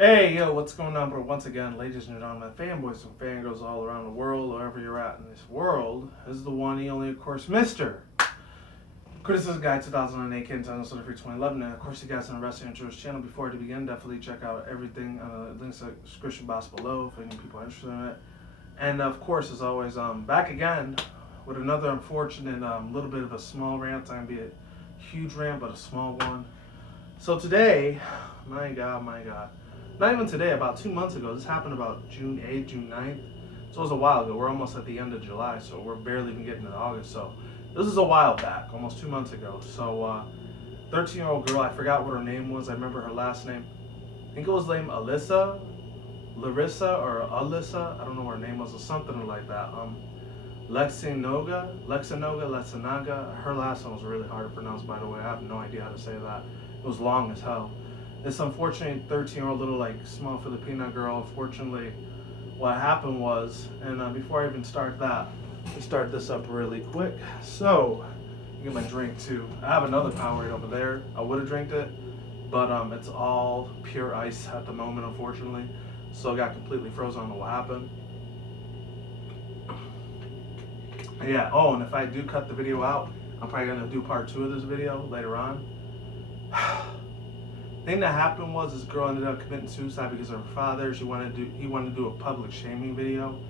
Hey, yo, what's going on, bro? Once again, ladies and gentlemen, fanboys and fangirls all around the world, wherever you're at in this world, is the one, the only, of course, Mr. Criticism Guy 2008, Ken Channel, 2011. And of course, you guys are invested into his channel. Before I begin, definitely check out everything on the links in the description box below if any people are interested in it. And of course, as always, back again with another unfortunate little bit of a small rant. It's going to be a huge rant, but a small one. So today, my God. Not even today, about 2 months ago. This happened about June 8th, June 9th. So it was a while ago. We're almost at the end of July, so we're barely even getting to August. So this is a while back, almost 2 months ago. So 13-year-old girl, I forgot what her name was. I remember her last name. I think it was named Alyssa, Larissa, or Alyssa. I don't know what her name was, or something like that. Lexinaga. Her last name was really hard to pronounce, by the way. I have no idea how to say that. It was long as hell. This unfortunate 13-year-old little small Filipina girl, unfortunately, what happened was, and before I even start that, let's start this up really quick. So, get my drink too. I have another Powerade over there. I would have drank it, but it's all pure ice at the moment, unfortunately. So it got completely frozen. I don't know what happened. Yeah, oh, and if I do cut the video out, I'm probably going to do part 2 of this video later on. Thing that happened was this girl ended up committing suicide because of her father. He wanted to do a public shaming video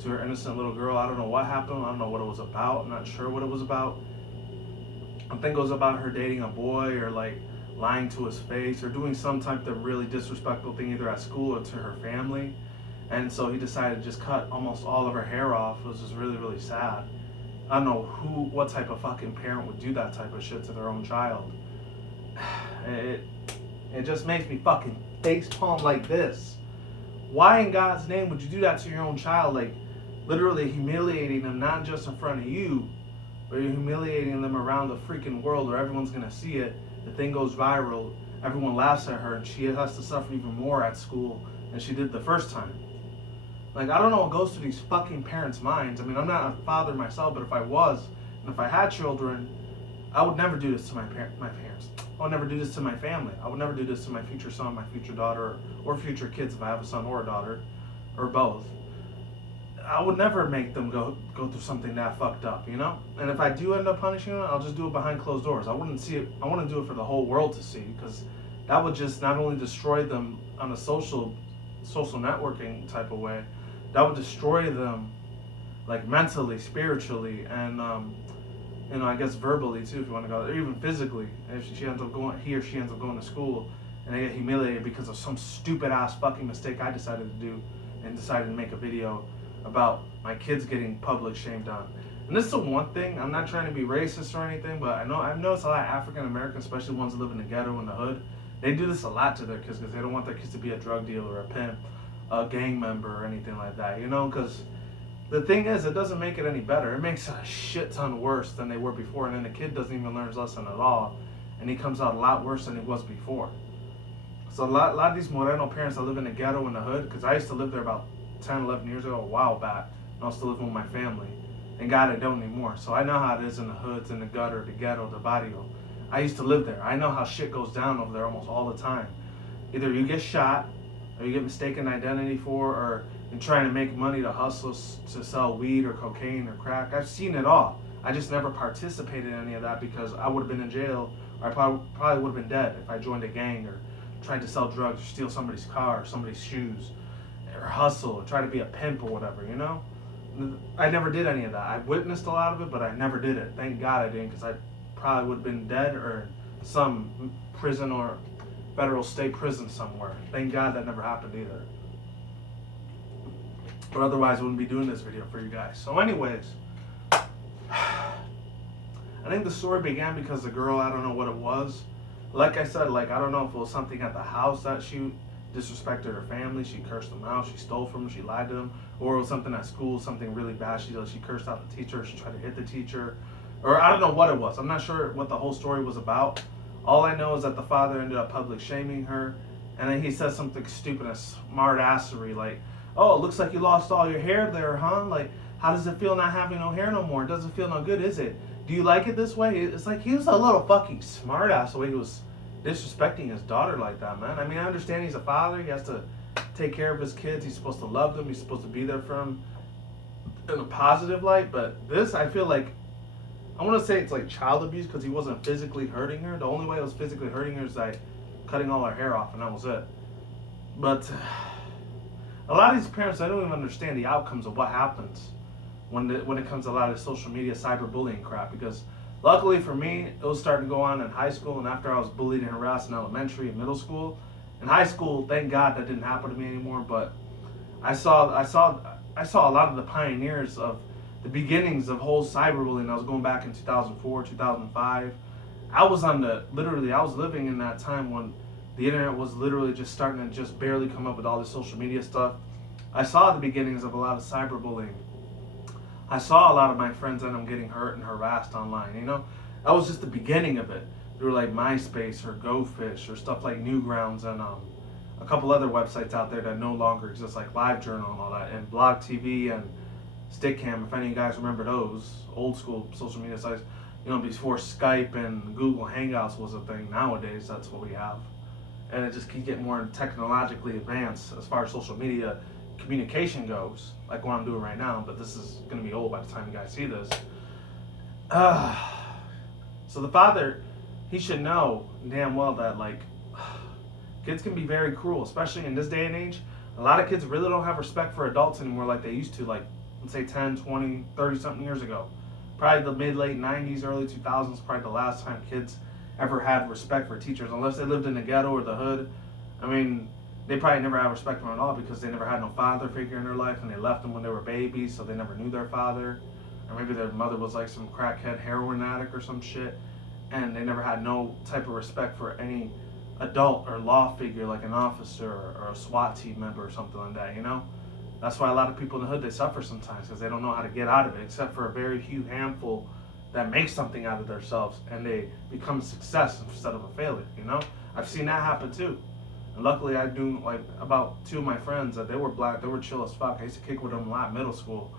to her innocent little girl. I don't know what happened. I don't know what it was about. I'm not sure what it was about. I think it was about her dating a boy or lying to his face or doing some type of really disrespectful thing either at school or to her family. And so he decided to just cut almost all of her hair off. It was just really, really sad. I don't know what type of fucking parent would do that type of shit to their own child. It just makes me fucking facepalm like this. Why in God's name would you do that to your own child? Literally humiliating them, not just in front of you, but you're humiliating them around the freaking world where everyone's gonna see it. The thing goes viral, everyone laughs at her, and she has to suffer even more at school than she did the first time. I don't know what goes through these fucking parents' minds. I mean, I'm not a father myself, but if I was, and if I had children, I would never do this to my parents. I would never do this to my family. I would never do this to my future son, my future daughter, or future kids if I have a son or a daughter, or both. I would never make them go through something that fucked up, you know? And if I do end up punishing them, I'll just do it behind closed doors. I wouldn't see it. I wouldn't do it for the whole world to see, because that would just not only destroy them on a social networking type of way, that would destroy them mentally, spiritually, and I guess verbally too, if you want to go, or even physically. If he or she ends up going to school and they get humiliated because of some stupid ass fucking mistake I decided to do and decided to make a video about my kids getting public shamed on. And this is the one thing, I'm not trying to be racist or anything, but I've noticed a lot of African Americans, especially ones that live in the ghetto in the hood, they do this a lot to their kids because they don't want their kids to be a drug dealer or a pimp, a gang member or anything like that, you know, because the thing is, it doesn't make it any better. It makes it a shit ton worse than they were before, and then the kid doesn't even learn his lesson at all, and he comes out a lot worse than he was before. So a lot of these Moreno parents that live in the ghetto in the hood, because I used to live there about 10, 11 years ago, a while back, and I was still living with my family. And God, I don't anymore. So I know how it is in the hoods, in the gutter, the ghetto, the barrio. I used to live there. I know how shit goes down over there almost all the time. Either you get shot, or you get mistaken identity for, or you're trying to make money to hustle to sell weed or cocaine or crack. I've seen it all. I just never participated in any of that because I would have been in jail, or I probably would have been dead if I joined a gang or tried to sell drugs or steal somebody's car or somebody's shoes or hustle or try to be a pimp or whatever, you know? I never did any of that. I witnessed a lot of it, but I never did it. Thank God I didn't, because I probably would have been dead or in some prison or federal state prison somewhere. Thank God that never happened either. But otherwise I wouldn't be doing this video for you guys. So anyways, I think the story began because the girl, I don't know what it was. Like I said, I don't know if it was something at the house that she disrespected her family, she cursed them out, she stole from them, she lied to them, or it was something at school, something really bad she did. She cursed out the teacher, she tried to hit the teacher, or I don't know what it was. I'm not sure what the whole story was about. All I know is that the father ended up public shaming her, and then he said something stupid, a smart assery, oh, it looks like you lost all your hair there, huh? How does it feel not having no hair no more? It doesn't feel no good, is it? Do you like it this way? It's like he was a little fucking smart ass the way he was disrespecting his daughter like that, man. I mean, I understand he's a father. He has to take care of his kids. He's supposed to love them. He's supposed to be there for them in a positive light. But this, I feel like, I want to say it's like child abuse because he wasn't physically hurting her. The only way it was physically hurting her is like cutting all her hair off, and that was it. But a lot of these parents, I don't even understand the outcomes of what happens when it comes to a lot of social media cyberbullying crap. Because luckily for me, it was starting to go on in high school, and after I was bullied and harassed in elementary and middle school. In high school, thank God that didn't happen to me anymore. But I saw a lot of the pioneers of the beginnings of whole cyberbullying. I was going back in 2004, 2005. I was living in that time when the internet was literally just starting to just barely come up with all this social media stuff. I saw the beginnings of a lot of cyberbullying. I saw a lot of my friends end up getting hurt and harassed online, you know? That was just the beginning of it. Through like MySpace or GoFish or stuff like Newgrounds and a couple other websites out there that no longer exist, like LiveJournal and all that, and Blog TV and Stickcam, if any of you guys remember those old school social media sites, you know, before Skype and Google Hangouts was a thing. Nowadays, that's what we have. And it just keeps getting more technologically advanced as far as social media communication goes, like what I'm doing right now, but this is going to be old by the time you guys see this. So the father, he should know damn well that, like, kids can be very cruel, especially in this day and age. A lot of kids really don't have respect for adults anymore like they used to, like, let's say 10, 20, 30-something years ago. Probably the mid-late 90s, early 2000s, probably the last time kids ever had respect for teachers, unless they lived in the ghetto or the hood. I mean, they probably never had respect for them at all because they never had no father figure in their life, and they left them when they were babies, so they never knew their father. Or maybe their mother was like some crackhead heroin addict or some shit, and they never had no type of respect for any adult or law figure like an officer or a SWAT team member or something like that, you know? That's why a lot of people in the hood, they suffer sometimes because they don't know how to get out of it, except for a very few handful that make something out of themselves and they become a success instead of a failure, you know? I've seen that happen too. And luckily I do, like, about two of my friends that they were black, they were chill as fuck. I used to kick with them a lot in middle school.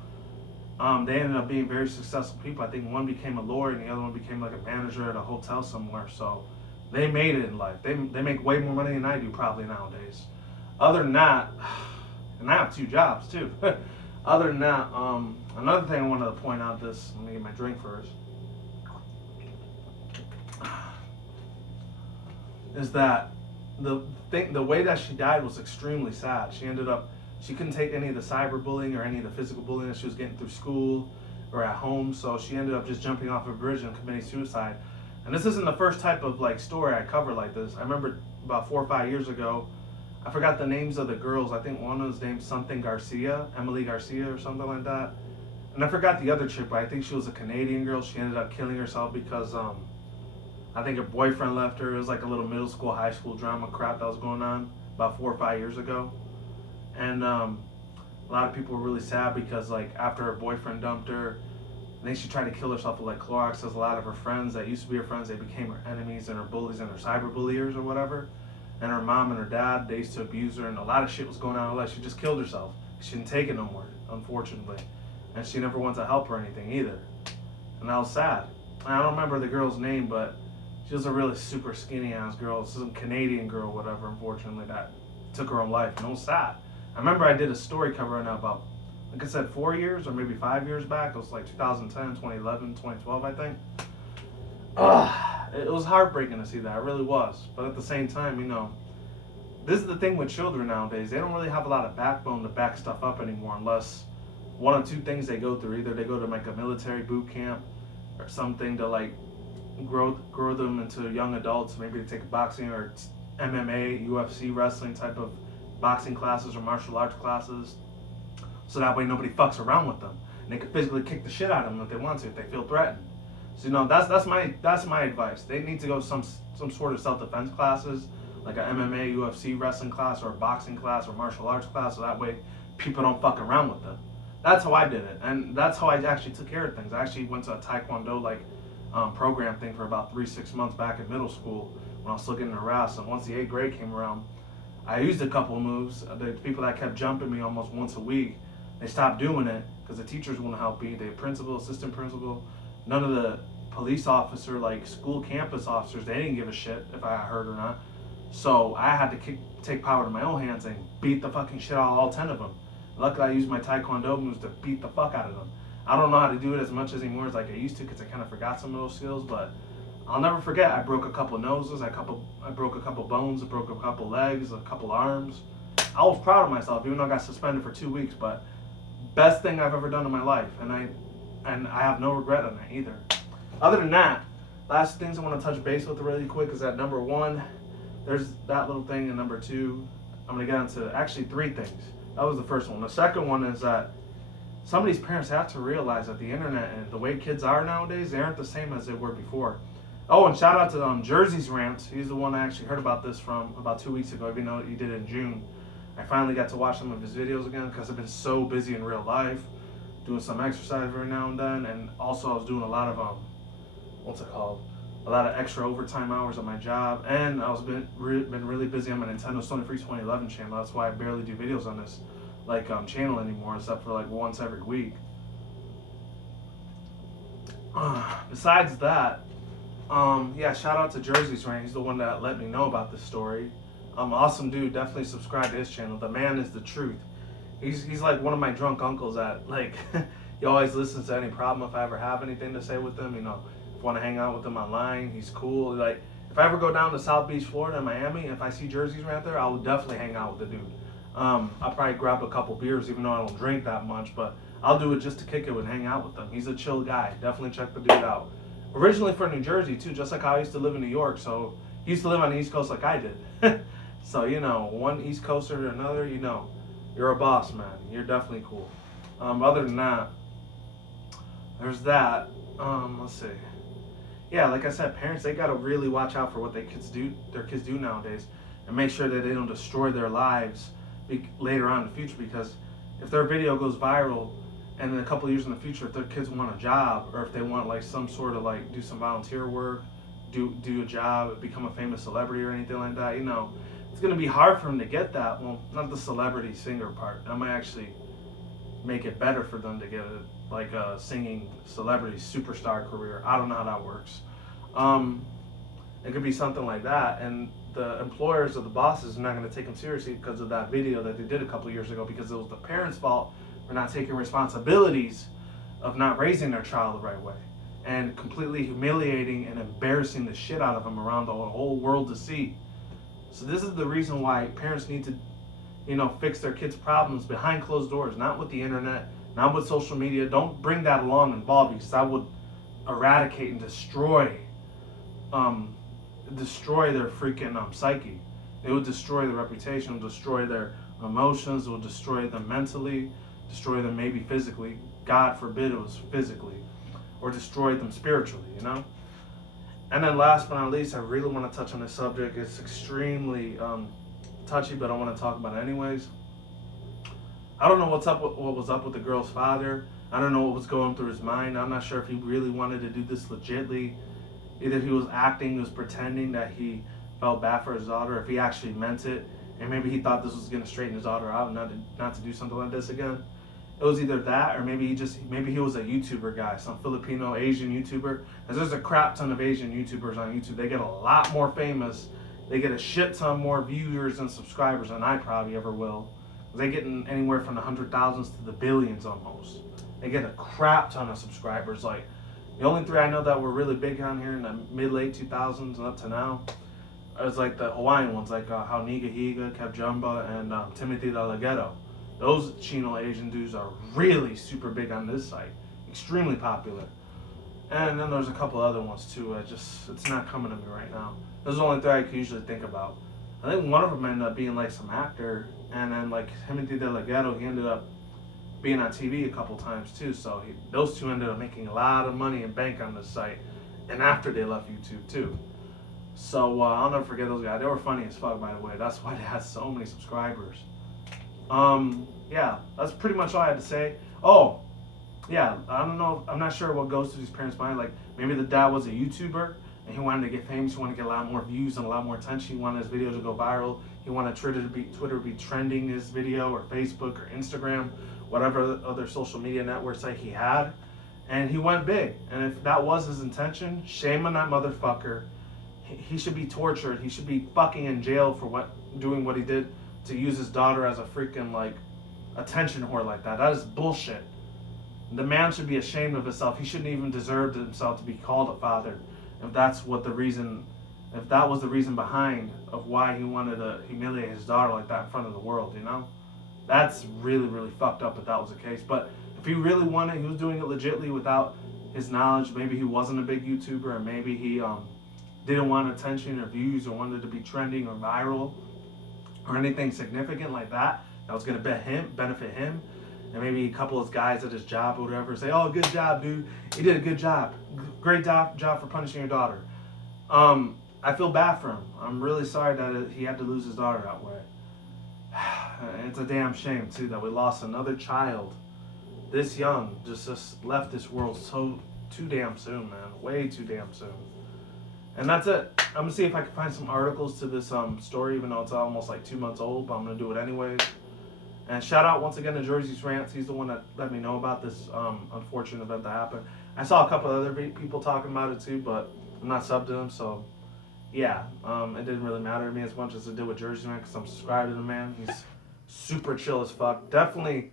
They ended up being very successful people. I think one became a lawyer and the other one became like a manager at a hotel somewhere. So they made it in life. They make way more money than I do probably nowadays. Other than that, and I have two jobs too. Other than that, another thing I wanted to point out this, let me get my drink first, is that the way that she died was extremely sad. She couldn't take any of the cyberbullying or any of the physical bullying that she was getting through school or at home, so she ended up just jumping off a bridge and committing suicide. And this isn't the first type of like story I cover like this. I remember about 4 or 5 years ago, I forgot the names of the girls. I think one was named something Garcia, Emily Garcia or something like that. And I forgot the other chick, but I think she was a Canadian girl. She ended up killing herself because I think her boyfriend left her. It was like a little middle school, high school drama crap that was going on about 4 or 5 years ago. And a lot of people were really sad because, like, after her boyfriend dumped her, I think she tried to kill herself with like Clorox. Because a lot of her friends that used to be her friends, they became her enemies and her bullies and her cyberbulliers or whatever. And her mom and her dad, they used to abuse her, and a lot of shit was going on in her life. She just killed herself. She didn't take it no more, unfortunately. And she never wanted to help her or anything either. And that was sad. And I don't remember the girl's name, but she was a really super skinny ass girl, some Canadian girl, whatever, unfortunately, that took her own life. And it was sad. I remember I did a story covering that about, like I said, 4 years or maybe 5 years back. It was like 2010, 2011, 2012, I think. It was heartbreaking to see that. It really was. But at the same time, you know, this is the thing with children nowadays. They don't really have a lot of backbone to back stuff up anymore unless one of two things they go through. Either they go to like a military boot camp or something to like grow them into young adults. Maybe they take boxing or MMA, UFC, wrestling type of boxing classes or martial arts classes, so that way nobody fucks around with them and they can physically kick the shit out of them if they want to, if they feel threatened. So, you know, that's my advice. They need to go some sort of self-defense classes, like an MMA, UFC wrestling class or a boxing class or martial arts class, so that way people don't fuck around with them. That's how I did it, and that's how I actually took care of things. I actually went to a Taekwondo program thing for about 3-6 months back in middle school when I was still getting harassed. And once the 8th grade came around, I used a couple of moves. The people that kept jumping me almost once a week, they stopped doing it because the teachers wouldn't help me. The principal, assistant principal, none of the police officer, like school campus officers, they didn't give a shit if I heard or not. So I had to take power to my own hands and beat the fucking shit out of all 10 of them. Luckily, I used my Taekwondo moves to beat the fuck out of them. I don't know how to do it as much anymore as like I used to because I kind of forgot some of those skills, but I'll never forget. I broke a couple noses, I broke a couple bones, I broke a couple legs, a couple arms. I was proud of myself, even though I got suspended for 2 weeks, but best thing I've ever done in my life, and I have no regret on that either. Other than that, last things I want to touch base with really quick is that number one, there's that little thing, and number two, I'm going to get into actually 3 things. That was the first one. The second one is that some of these parents have to realize that the internet and the way kids are nowadays, they aren't the same as they were before. Oh, and shout out to Jersey's Rant. He's the one I actually heard about this from about 2 weeks ago, even though he did it in June. I finally got to watch some of his videos again because I've been so busy in real life, doing some exercise every now and then, and also I was doing a lot of a lot of extra overtime hours at my job, and I was been really busy on my Nintendo Sony Free 2011 channel. That's why I barely do videos on this channel anymore, except for like once every week. Besides that, yeah, shout out to Jersey's Rant. He's the one that let me know about this story. Awesome dude. Definitely subscribe to his channel. The man is the truth. He's like one of my drunk uncles that like he always listens to any problem if I ever have anything to say with him. You know, if I want to hang out with him online, he's cool. Like if I ever go down to South Beach, Florida, Miami, and if I see Jersey's Rant there, I will definitely hang out with the dude. I'll probably grab a couple beers, even though I don't drink that much, but I'll do it just to kick it and hang out with him. He's a chill guy. Definitely check the dude out. Originally from New Jersey too, just like how I used to live in New York. So he used to live on the East Coast like I did. So you know, one East Coaster to another, you know, you're a boss, man. You're definitely cool. Other than that, there's that. Let's see. Yeah, like I said, parents, they gotta really watch out for what their kids do nowadays, and make sure that they don't destroy their lives later on in the future. Because if their video goes viral, and in a couple of years in the future, if their kids want a job, or if they want like some sort of like do some volunteer work, do a job, become a famous celebrity or anything like that, you know, it's gonna be hard for them to get that. Well, not the celebrity singer part. That might actually make it better for them to get a singing celebrity superstar career. I don't know how that works. It could be something like that, and the employers or the bosses are not going to take them seriously because of that video that they did a couple of years ago, because it was the parents' fault for not taking responsibilities of not raising their child the right way, and completely humiliating and embarrassing the shit out of them around the whole world to see. So this is the reason why parents need to, you know, fix their kids' problems behind closed doors, not with the internet, not with social media. Don't bring that along involved, because that would eradicate and destroy their freaking psyche. It would destroy their reputation, it would destroy their emotions, it would destroy them mentally, destroy them maybe physically. God forbid it was physically, or destroy them spiritually, you know? And then last but not least, I really want to touch on this subject. It's extremely touchy, but I want to talk about it anyways. I don't know what was up with the girl's father. I don't know what was going through his mind. I'm not sure if he really wanted to do this legitly. Either he was acting, he was pretending that he felt bad for his daughter, if he actually meant it, and maybe he thought this was going to straighten his daughter out, not to do something like this again. It was either that, or maybe he was a YouTuber guy, some Filipino Asian YouTuber. Because there's a crap ton of Asian YouTubers on YouTube. They get a lot more famous. They get a shit ton more viewers and subscribers than I probably ever will. They get anywhere from the 100,000s to the billions almost. They get a crap ton of subscribers. Like the only 3 I know that were really big on here in the mid-late 2000s and up to now is like the Hawaiian ones, like how Niga Higa, Kev Jumba, and Timothy Delgado. Those Chino Asian dudes are really super big on this site, extremely popular. And then there's a couple other ones too. It's not coming to me right now. Those are the only 3 I could usually think about. I think one of them ended up being like some actor, and then like Timothy Delgado, he ended up being on TV a couple times too. So those 2 ended up making a lot of money and bank on this site, and after they left YouTube too. So I'll never forget those guys. They were funny as fuck, by the way. That's why they had so many subscribers. Yeah, that's pretty much all I had to say. Oh, yeah, I don't know. I'm not sure what goes through these parents' mind. Like maybe the dad was a YouTuber and he wanted to get famous. He wanted to get a lot more views and a lot more attention. He wanted his video to go viral. He wanted Twitter to be trending his video, or Facebook or Instagram, whatever other social media network site he had. And he went big. And if that was his intention, shame on that motherfucker. He should be tortured. He should be fucking in jail for doing what he did to use his daughter as a freaking like attention whore like that. That is bullshit. The man should be ashamed of himself. He shouldn't even deserve himself to be called a father. If that's what the reason, if that was the reason behind of why he wanted to humiliate his daughter like that in front of the world, you know? That's really, really fucked up if that was the case. But if he really wanted, he was doing it legitly without his knowledge. Maybe he wasn't a big YouTuber, or maybe he didn't want attention or views, or wanted to be trending or viral or anything significant like that was going to benefit him. And maybe a couple of guys at his job or whatever say, "Oh, good job, dude. You did a good job. Great job for punishing your daughter." I feel bad for him. I'm really sorry that he had to lose his daughter that way. It's a damn shame too that we lost another child this young, just left this world too damn soon, man. Way too damn soon. And that's it. I'm gonna see if I can find some articles to this story, even though it's almost like 2 months old, but I'm gonna do it anyways. And shout out once again to Jersey's Rants. He's the one that let me know about this unfortunate event that happened. I saw a couple other people talking about it too, but I'm not subbed to him, so yeah, it didn't really matter to me as much as it did with Jersey's Rant, because I'm subscribed to the man. He's super chill as fuck. Definitely,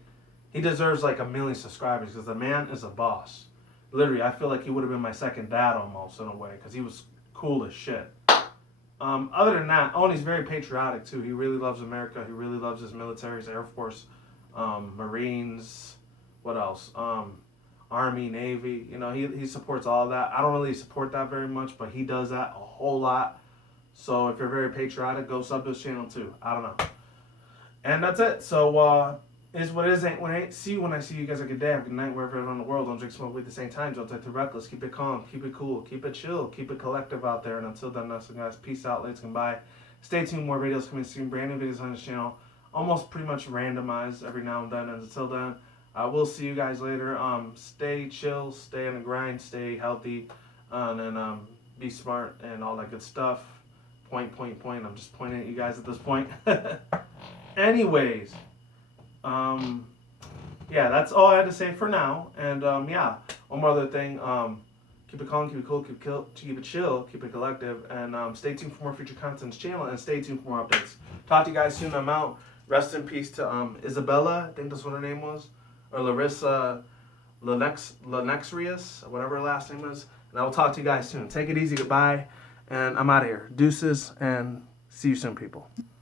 he deserves like 1 million subscribers, because the man is a boss. Literally, I feel like he would have been my second dad almost in a way, because he was cool as shit. Other than that, he's very patriotic too. He really loves America. He really loves his military, his Air Force, Marines, what else? Army, Navy. You know, he supports all that. I don't really support that very much, but he does that a whole lot. So if you're very patriotic, go sub to his channel too. I don't know. And that's it. So is what is, ain't what ain't. See you when I see you guys. Have a good day. Have a good night wherever you're around the world. Don't drink smoke weed at the same time. Don't take the reckless. Keep it calm. Keep it cool. Keep it chill. Keep it collective out there. And until then, that's it, guys. Peace out. Let's goodbye. Stay tuned. More videos coming soon. Brand new videos on this channel. Almost pretty much randomized every now and then. And until then, I will see you guys later. Stay chill. Stay on the grind. Stay healthy. And then be smart and all that good stuff. Point. I'm just pointing at you guys at this point. Anyways. Yeah, that's all I had to say for now. And yeah, one more other thing. Keep it calm, keep it cool, keep it chill, keep it collective, and stay tuned for more future content on this channel, and stay tuned for more updates. Talk to you guys soon. I'm out. Rest in peace to Isabella, I think that's what her name was, or Larissa Lenexrius, whatever her last name is. And I will talk to you guys soon. Take it easy. Goodbye, and I'm out of here. Deuces, and see you soon, people.